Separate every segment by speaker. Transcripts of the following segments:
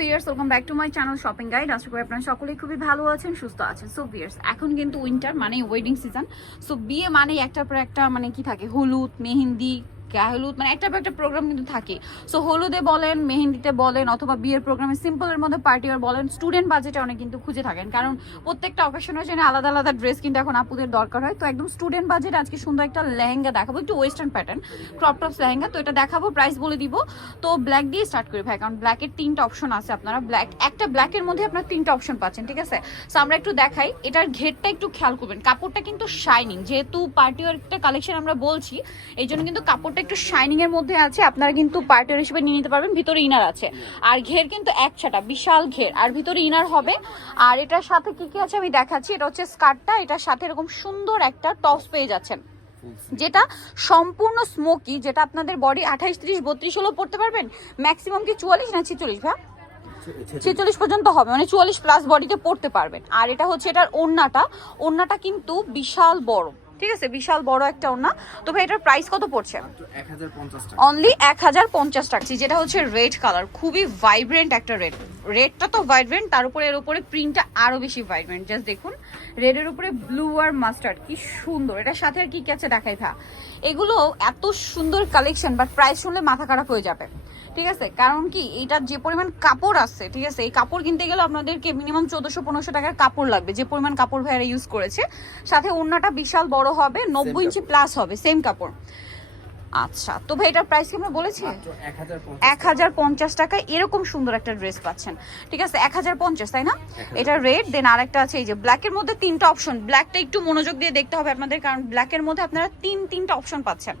Speaker 1: Viewers welcome back to my channel shopping guide আশা করি আপনারা সকলেই খুবই ভালো আছেন, সুস্থ আছেন। সো ভিয়ার্স এখন কিন্তু উইন্টার মানে ওয়েডিং সিজন সো বিয়ে মানে একটার পর একটা মানে কি থাকে? হলুদ, মেহেন্দি গায়ে হলুদ মানে একটা একটা প্রোগ্রাম কিন্তু থাকে। সো হলুদে বলেন, মেহেন্দিতে বলেন, অথবা বিয়ের প্রোগ্রামে সিম্পলের মধ্যে পার্টি আর বলেন স্টুডেন্ট বাজেটে অনেক কিন্তু খুঁজে থাকেন। কারণ প্রত্যেকটা অকেশনের জন্য আলাদা আলাদা ড্রেস কিন্তু এখন আপুদের দরকার হয়। তো একদম স্টুডেন্ট বাজেট আজকে সুন্দর একটা লেহেঙ্গা দেখাবো, একটু western pattern crop tops lehenga. তো এটা দেখাবো প্রাইস বলে দিব। তো ব্ল্যাক দিয়ে স্টার্ট করি ভাই, কারণ ব্ল্যাকের তিনটা অপশন আছে আপনারা। ব্ল্যাক একটা ব্ল্যাকের মধ্যে আপনার তিনটা অপশন পাচ্ছেন, ঠিক আছে? সো আমরা একটু দেখাই। এটার ঘেরটা একটু খেয়াল করবেন। কাপড়টা কিন্তু শাইনিং যেহেতু পার্টি একটা কালেকশন আমরা বলছি এই জন্য কিন্তু কাপড়টা একটু শাইনিং এর মধ্যে আছে, আপনারা কিন্তু পার্টির হিসেবে নিয়ে নিতে পারবেন, ভিতরে ইনার আছে। আর ঘের কিন্তু এক ছাটা, বিশাল ঘের। আর ভিতরে ইনার হবে। আর এটার সাথে কি কি আছে আমি দেখাচ্ছি, এটা হচ্ছে স্কার্টটা এটার সাথে এরকম সুন্দর একটা টপস পেয়ে যাচ্ছেন। যেটা সম্পূর্ণ স্মোকি যেটা আপনাদের বডি আঠাইশ, ত্রিশ, বত্রিশ হলেও পড়তে পারবেন। ম্যাক্সিমাম কি চুয়াল্লিশ না ছিচল্লিশ ভাই ছেচল্লিশ পর্যন্ত হবে মানে চুয়াল্লিশ প্লাস বডিতে পড়তে পারবেন। আর এটা হচ্ছে এটার ওড়নাটা। ওড়নাটা কিন্তু বিশাল বড়। ঠিক আছে? বিশাল বড় একটা ওড়না। তো ভাই এটার প্রাইস কত পড়ছে? অনলি এক হাজার পঞ্চাশ টাকা। যেটা হচ্ছে রেড কালার খুবই ভাইব্রেন্ট একটা রেড রেডটা তো ভাইব্রেন্ট তার উপরে এর উপরে প্রিন্টটা আরও বেশি ভাইব্রেন্ট জাস্ট দেখুন রেডের উপরে ব্লু আর মাস্টার্ড কি সুন্দর। এটার সাথে আর কি কি আছে দেখাই ভা? এগুলো এত সুন্দর কালেকশন বাট প্রাইস শুনলে মাথা খারাপ হয়ে যাবে। ঠিক আছে? কারণ কি এইটার যে পরিমাণ কাপড় আছে ঠিক আছে এই কাপড় কিনতে গেলে আপনাদেরকে মিনিমাম চোদ্দশো পনেরোশো টাকার কাপড় লাগবে। যে পরিমাণ কাপড় ভাইয়ারা ইউজ করেছে। সাথে ওড়নাটা বিশাল বড় হবে নব্বই ইঞ্চি প্লাস হবে সেম কাপড়। আচ্ছা তো ভাই এটার প্রাইস কি আমরা বলেছি?
Speaker 2: এক হাজার
Speaker 1: পঞ্চাশ টাকায় এরকম সুন্দর একটা ড্রেস পাচ্ছেন। ঠিক আছে এক হাজার পঞ্চাশ তাই না? এটা রেড দেন আরেকটা আছে এই যে ব্ল্যাকের মধ্যে তিনটা অপশন ব্ল্যাকটা একটু মনোযোগ দিয়ে দেখতে হবে আপনাদের কারণ ব্ল্যাকের মধ্যে আপনারা তিন তিনটা অপশন পাচ্ছেন।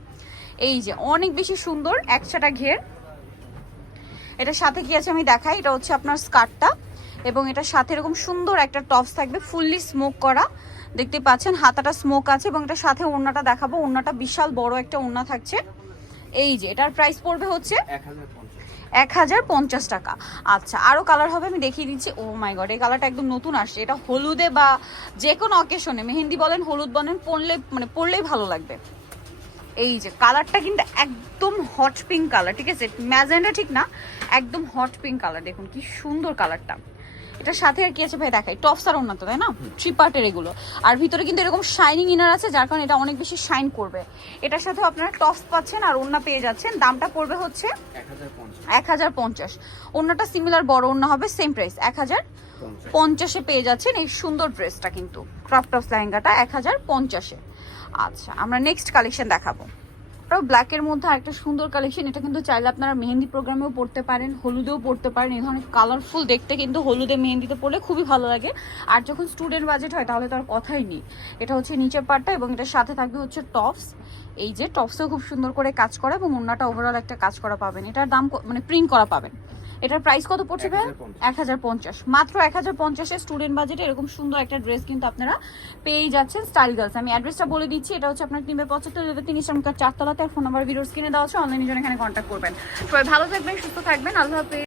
Speaker 1: এই যে অনেক বেশি সুন্দর একসাটা ঘের। এটার সাথে কি আছে আমি দেখাই? এটা হচ্ছে আপনার স্কার্টটা এবং এটার সাথে এরকম সুন্দর একটা টপস থাকবে, ফুললি স্মোক করা। দেখতে পাচ্ছেন, হাতাটা স্মোক আছে এবং এটার সাথে ওড়নাটা দেখাবো। ওড়নাটা বিশাল বড় একটা ওড়না থাকছে। এই যে, এটার প্রাইস পড়বে হচ্ছে
Speaker 2: এক হাজার পঞ্চাশ
Speaker 1: টাকা। আচ্ছা আরও কালার হবে, আমি দেখিয়ে দিচ্ছি। ও মাই গড এই কালারটা একদম নতুন আসছে। এটা হলুদে বা যে কোনো অকেশনে মেহেন্দি বলেন, হলুদ বলেন, পরলে মানে পরলেই ভালো লাগবে। এই যে কালারটা কিন্তু একদম হট পিঙ্ক কালার ঠিক আছে? ম্যাজেন্ডা ঠিক না, একদম হট পিঙ্ক কালার দেখুন কি সুন্দর কালারটা এটার সাথে আর কি আছে ভাই দেখাই টপস আর উন্নত তাই না? থ্রি পার্টের এগুলো। আর ভিতরে কিন্তু এরকম শাইনিং ইনার আছে যার কারণে এটা অনেক বেশি শাইন করবে। এটার সাথে আপনারা টপস পাচ্ছেন আর ওন্না পেয়ে যাচ্ছেন। দামটা পড়বে হচ্ছে
Speaker 2: এক হাজার পঞ্চাশ।
Speaker 1: অন্যটা সিমিলার বড় অন্য হবে সেম প্রাইস এক হাজার
Speaker 2: পঞ্চাশে।
Speaker 1: পেয়ে যাচ্ছেন এই সুন্দর ড্রেসটা কিন্তু। ক্রপ টপস লেহেঙ্গাটা এক হাজার পঞ্চাশে। আচ্ছা আমরা নেক্সট কালেকশন দেখাবো। ব্ল্যাকের মধ্যে আরেকটা সুন্দর কালেকশন এটা কিন্তু চাইলে আপনারা মেহেন্দি প্রোগ্রামেও পড়তে পারেন, হলুদেও পড়তে পারেন, এই ধরনের কালারফুল দেখতে কিন্তু হলুদে মেহেন্দিতে পড়লে খুবই ভালো লাগে। আর যখন স্টুডেন্ট বাজেট হয়, তাহলে তো আর কথাই নেই। এটা হচ্ছে নিচের পার্টটা এবং এটার সাথে থাকবে হচ্ছে টপস এই যে টপসেও খুব সুন্দর করে কাজ করা এবং অন্যটা ওভারঅল একটা কাজ করা পাবেন। এটার দাম মানে প্রিন্ট করা পাবেন। এটার প্রাইস কত পড়ছে ভাই
Speaker 2: 1050
Speaker 1: এক হাজার পঞ্চাশ। মাত্র এক হাজার পঞ্চাশে স্টুডেন্ট বাজেটে এরকম সুন্দর একটা ড্রেস কিন্তু আপনারা পেয়ে যাচ্ছেন স্টাইল গার্লস আমি অ্যাড্রেসটা বলে দিচ্ছি এটা হচ্ছে আপনার টিমের পঁচাত্তর লেভেল তিন ইসলামকার চারতলাতে। আর ফোন নাম্বার ভিডিওর স্ক্রিনে দেওয়া আছে অনলাইনে জন্য এখানে কন্ট্যাক্ট করবেন। সবাই ভালো থাকবেন সুস্থ থাকবেন। আল্লাহ হাফেজ।